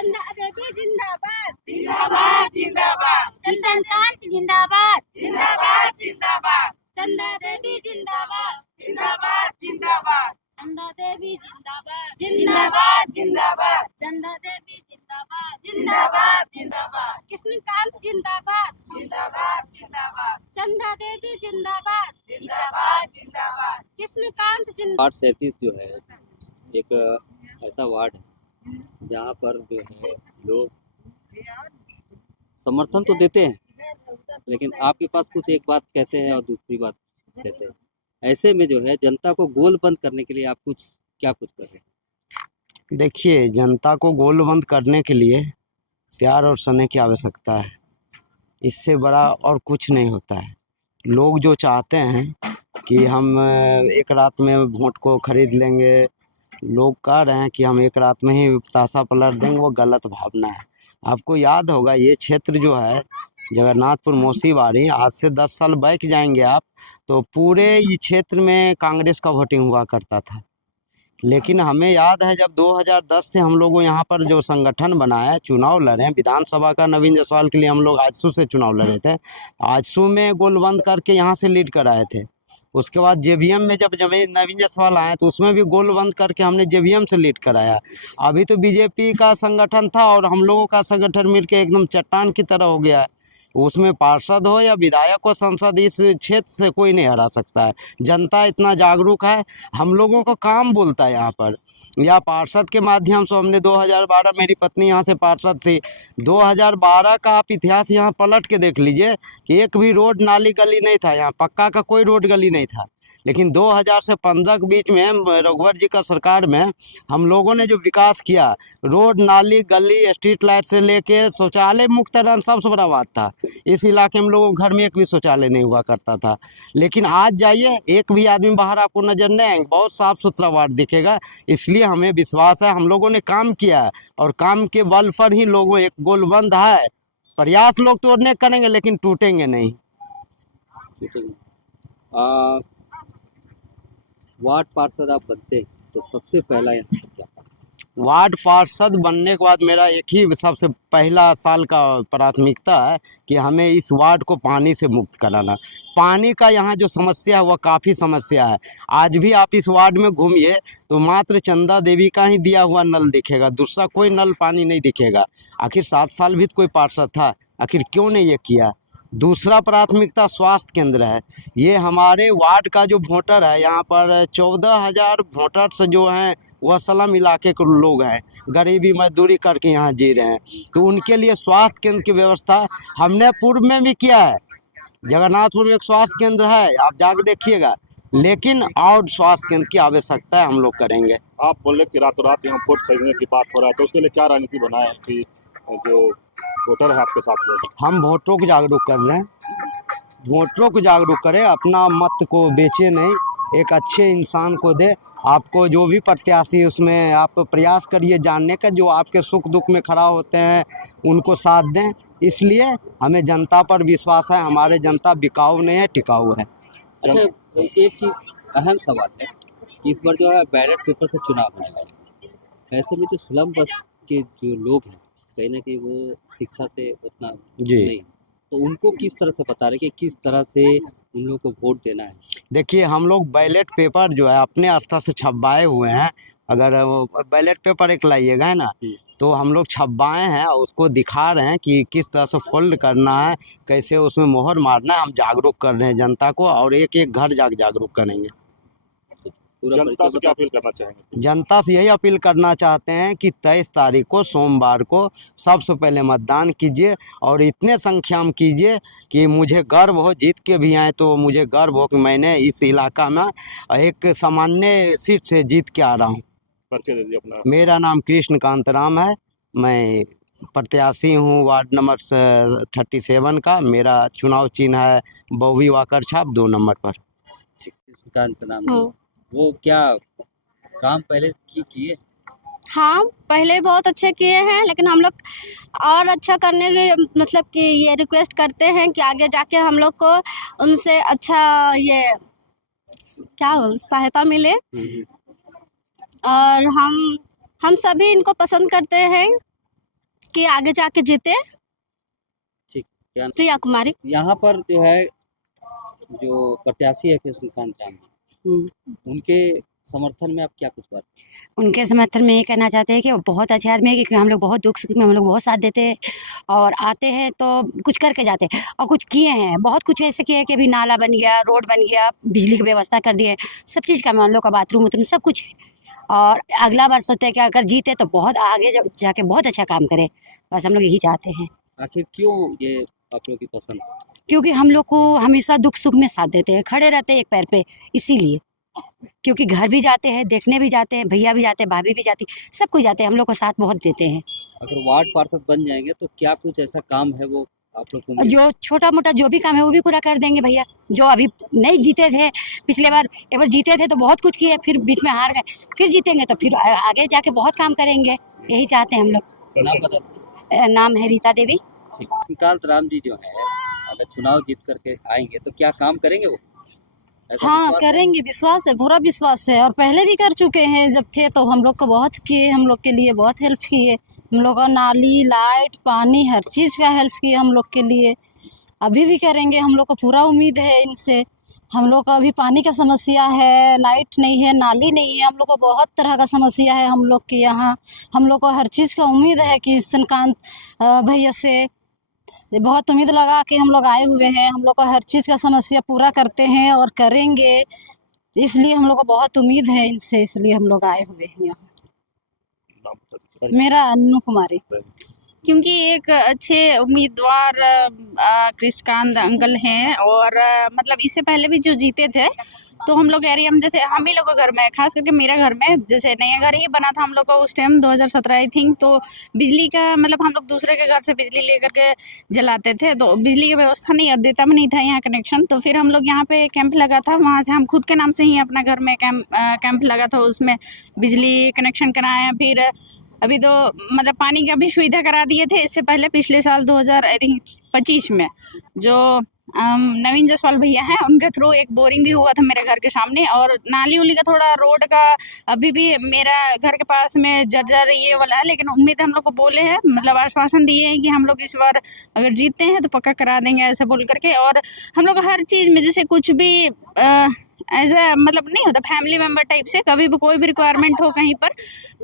चंदा देवी जिंदाबाद जिंदाबाद जिंदाबाद चंदनकांत जिंदाबाद जिंदाबाद जिंदाबाद चंदा देवी जिंदाबाद जिंदाबाद जिंदाबाद चंदा देवी जिंदाबाद जिंदाबाद जिंदाबाद चंदा देवी जिंदाबाद जिंदाबाद जिंदाबाद कृष्णकांत जिंदाबाद जिंदाबाद जिंदाबाद चंदा देवी जिंदाबाद जिंदाबाद जिंदाबाद कृष्णकांत जिंदाबाद। वार्ड 37 जो है एक ऐसा वार्ड है जहाँ पर जो है लोग समर्थन तो देते हैं, लेकिन आपके पास कुछ एक बात कहते हैं और दूसरी बात कहते हैं। ऐसे में जो है जनता को गोलबंद करने के लिए आप क्या कुछ कर रहे हैं? देखिए, जनता को गोलबंद करने के लिए प्यार और स्नेह की आवश्यकता है। इससे बड़ा और कुछ नहीं होता है। लोग जो चाहते हैं कि हम एक रात में वोट को खरीद लेंगे, लोग कह रहे हैं कि हम एक रात में ही ताशा पलट देंगे, वो गलत भावना है। आपको याद होगा ये क्षेत्र जो है जगन्नाथपुर मौसीबारी, आज से 10 साल बैक जाएंगे आप तो पूरे ये क्षेत्र में कांग्रेस का वोटिंग हुआ करता था। लेकिन हमें याद है जब 2010 से हम लोगों यहाँ पर जो संगठन बनाया, चुनाव लड़े, विधानसभा का नवीन जायसवाल के लिए हम लोग आजसू से चुनाव लड़े थे। आजसू में गोलबंद करके यहाँ से लीड कराए थे। उसके बाद जेवीएम में जब नवीन जायसवाल आए तो उसमें भी गोलबंद करके हमने जेवीएम से लीड कराया। अभी तो बीजेपी का संगठन था और हम लोगों का संगठन मिलकर एकदम चट्टान की तरह हो गया है। उसमें पार्षद हो या विधायक हो, संसद इस क्षेत्र से कोई नहीं हरा सकता है। जनता इतना जागरूक है, हम लोगों को काम बोलता है यहाँ पर। या पार्षद के माध्यम से हमने 2012, मेरी पत्नी यहाँ से पार्षद थी, 2012 का आप इतिहास यहाँ पलट के देख लीजिए, एक भी रोड नाली गली नहीं था यहाँ, पक्का का कोई रोड गली नहीं था। लेकिन 2000 से 15 के बीच में रघुवर जी का सरकार में हम लोगों ने जो विकास किया, रोड नाली गली स्ट्रीट लाइट से लेके शौचालय मुक्त रन, सबसे बड़ा बात था। इस इलाके में लोगों के घर में एक भी शौचालय नहीं हुआ करता था। लेकिन आज जाइए, एक भी आदमी बाहर आपको नजर नहीं आएंगे, बहुत साफ सुथरा वार्ड दिखेगा। इसलिए हमें विश्वास है, हम लोगों ने काम किया है और काम के बल पर ही लोगों एक गोलबंद है। प्रयास लोग तोड़ने करेंगे लेकिन टूटेंगे नहीं। वार्ड पार्षद आप बनते हैं तो सबसे पहला यहाँ क्या? वार्ड पार्षद बनने के बाद मेरा एक ही सबसे पहला साल का प्राथमिकता है कि हमें इस वार्ड को पानी से मुक्त कराना। पानी का यहाँ जो समस्या है वह काफ़ी समस्या है। आज भी आप इस वार्ड में घूमिए तो मात्र चंदा देवी का ही दिया हुआ नल दिखेगा, दूसरा कोई नल पानी नहीं दिखेगा। आखिर 7 साल भी तो कोई पार्षद था, आखिर क्यों नहीं ये किया? दूसरा प्राथमिकता स्वास्थ्य केंद्र है। ये हमारे वार्ड का जो वोटर है, यहाँ पर 14,000 वोटर्स जो हैं वह स्लम इलाके के लोग हैं, गरीबी मजदूरी करके यहाँ जी रहे हैं। तो उनके लिए स्वास्थ्य केंद्र की व्यवस्था हमने पूर्व में भी किया है। जगन्नाथपुर में एक स्वास्थ्य केंद्र है, आप जाकर देखिएगा, लेकिन और स्वास्थ्य केंद्र की आवश्यकता है, हम लोग करेंगे। आप बोले कि रातों रात यहाँ वोट खरीदने की बात हो रहा है, तो उसके लिए क्या रणनीति बनाए कि जो वोटर है आपके साथ रहे? हम वोटरों को जागरूक कर रहे हैं, वोटरों को जागरूक करें, अपना मत को बेचे नहीं, एक अच्छे इंसान को दे। आपको जो भी प्रत्याशी उसमें आप प्रयास करिए जानने का, जो आपके सुख दुख में खड़ा होते हैं उनको साथ दें। इसलिए हमें जनता पर विश्वास है, हमारे जनता बिकाऊ नहीं है, टिकाऊ है। अच्छा, एक चीज़ अहम सवाल है कि इस बार जो है बैलेट पेपर से चुनाव होने वाले हैं। ऐसे में जो स्लम बस के जो लोग हैं कहीं ना कहीं वो शिक्षा से उतना नहीं, तो उनको किस तरह से बता रहे कि किस तरह से उन लोगों को वोट देना है? देखिए, हम लोग बैलेट पेपर जो है अपने स्तर से छपवाए हुए हैं। अगर वो बैलेट पेपर एक लाइएगा है ना, तो हम लोग छपवाए हैं, उसको दिखा रहे हैं कि किस तरह से फोल्ड करना है, कैसे उसमें मोहर मारना है। हम जागरूक कर रहे हैं जनता को और एक एक घर जागरूक करेंगे। जनता से क्या अपील करना चाहेंगे? जनता से यही अपील करना चाहते हैं कि 23 तारीख को सोमवार को सबसे पहले मतदान कीजिए और इतने संख्या में कीजिए कि मुझे गर्व हो, जीत के भी आए तो मुझे गर्व हो कि मैंने इस इलाका में एक सामान्य सीट से जीत के आ रहा हूँ। परिचय दे दीजिए अपना। मेरा नाम कृष्णकांत राम है, मैं प्रत्याशी हूँ वार्ड नंबर 37 का। मेरा चुनाव चिन्ह है बॉबी वाकर छाप 2 नंबर पर। कृष्णकांत नाम है। वो क्या काम पहले किए? हाँ, पहले बहुत अच्छे किए हैं, लेकिन हम लोग और अच्छा करने के मतलब कि ये रिक्वेस्ट करते हैं कि आगे जाके हम लोग को उनसे अच्छा ये क्या सहायता मिले। और हम सभी इनको पसंद करते हैं कि आगे जाके जीते। ठीक, क्या प्रिया कुमारी। यहाँ पर जो है जो प्रत्याशी है कृष्णकांत राम, उनके समर्थन में आप क्या कुछ बात? उनके समर्थन में ये कहना चाहते हैं कि वो बहुत अच्छे आदमी है, क्योंकि हम लोग बहुत दुख सुख में हम लोग बहुत साथ देते हैं और आते हैं तो कुछ करके जाते हैं और कुछ किए हैं, बहुत कुछ ऐसे किए हैं कि अभी नाला बन गया, रोड बन गया, बिजली की व्यवस्था कर दिए, सब चीज़ का हम लोग का बाथरूम उथरूम सब कुछ है। और अगला बार सोचते हैं कि अगर जीते तो बहुत आगे जाके बहुत अच्छा काम करे, बस हम लोग यही चाहते हैं। आखिर क्यों ये आप लोग की पसंद? क्योंकि हम लोग को हमेशा दुख सुख में साथ देते हैं, खड़े रहते हैं एक पैर पे, इसीलिए। क्योंकि घर भी जाते हैं, देखने भी जाते हैं, भैया भी जाते हैं, भाभी भी जाती, सब कुछ जाते हैं, हम लोग को साथ बहुत देते हैं। अगर वार्ड पार्षद बन जाएंगे तो क्या कुछ ऐसा काम है वो आप लोग को उम्मीद है? जो छोटा मोटा जो भी काम है वो भी पूरा कर देंगे भैया। जो अभी नहीं जीते थे, पिछले बार एक बार जीते थे तो बहुत कुछ किए, फिर बीच में हार गए, फिर जीतेंगे तो फिर आगे जाके बहुत काम करेंगे, यही चाहते हैं हम लोग। नाम बता। नाम है रीता देवी। कृष्णकांत राम जी जो है, अगर चुनाव जीत करके आएंगे तो क्या काम करेंगे वो? ऐसा हाँ विश्वास है? करेंगे, विश्वास है, पूरा विश्वास है, और पहले भी कर चुके हैं। जब थे तो हम लोग को बहुत किए, हम लोग के लिए बहुत हेल्प किए, हम लोग का नाली लाइट पानी हर चीज़ का हेल्प किए हम लोग के लिए। अभी भी करेंगे, हम लोग को पूरा उम्मीद है इनसे। हम लोग का अभी पानी का समस्या है, लाइट नहीं है, नाली नहीं है, हम लोग को बहुत तरह का समस्या है हम लोग के यहाँ। हम लोग को हर चीज़ का उम्मीद है कि कृष्णकांत भैया से बहुत उम्मीद लगा के हम लोग आए हुए हैं। हम लोग का हर चीज़ का समस्या पूरा करते हैं और करेंगे, इसलिए हम लोग को बहुत उम्मीद है इनसे, इसलिए हम लोग आए हुए हैं यहाँ। नाम बता। मेरा अन्नू कुमारी। क्योंकि एक अच्छे उम्मीदवार कृष्णकांत अंकल हैं और मतलब इससे पहले भी जो जीते थे तो हम लोग एरिया में, जैसे हम ही लोग के घर में, खास करके मेरा घर में, जैसे नया घर ही बना था हम लोग का उस टाइम 2017 आई थिंक, तो बिजली का मतलब हम लोग दूसरे के घर से बिजली लेकर के जलाते थे, तो बिजली की व्यवस्था नहीं, देता में नहीं था यहाँ कनेक्शन। तो फिर हम लोग यहाँ पे कैंप लगा था, वहाँ से हम खुद के नाम से ही अपना घर में कैंप लगा था, उसमें बिजली कनेक्शन कराया। फिर अभी तो मतलब पानी का भी सुविधा करा दिए थे इससे पहले, पिछले साल 2025 में जो नवीन जायसवाल भैया हैं उनके थ्रू एक बोरिंग भी हुआ था मेरे घर के सामने। और नाली उली का थोड़ा रोड का अभी भी मेरा घर के पास में जर्जर ये वाला है, लेकिन उम्मीद हम लोग को बोले हैं, मतलब आश्वासन दिए हैं कि हम लोग इस बार अगर जीतते हैं तो पक्का करा देंगे, ऐसे बोल करके। और हम लोग हर चीज़ में जैसे कुछ भी ऐसा मतलब नहीं होता, फैमिली मेम्बर टाइप से, कभी भी कोई भी रिक्वायरमेंट हो कहीं पर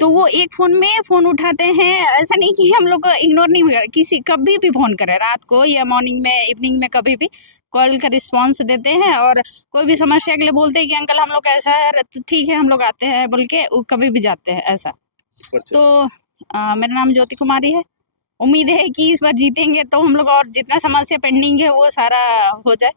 तो वो एक फ़ोन उठाते हैं। ऐसा नहीं कि हम लोग इग्नोर नहीं हुआ, किसी कभी भी फ़ोन करें, रात को या मॉर्निंग में, इवनिंग में, कभी भी कॉल का रिस्पांस देते हैं। और कोई भी समस्या के लिए बोलते हैं कि अंकल हम लोग ऐसा है तो ठीक है हम लोग आते हैं बोल के, वो कभी भी जाते हैं ऐसा। तो मेरा नाम ज्योति कुमारी है। उम्मीद है कि इस बार जीतेंगे तो हम लोग और जितना समस्या पेंडिंग है वो सारा हो जाए।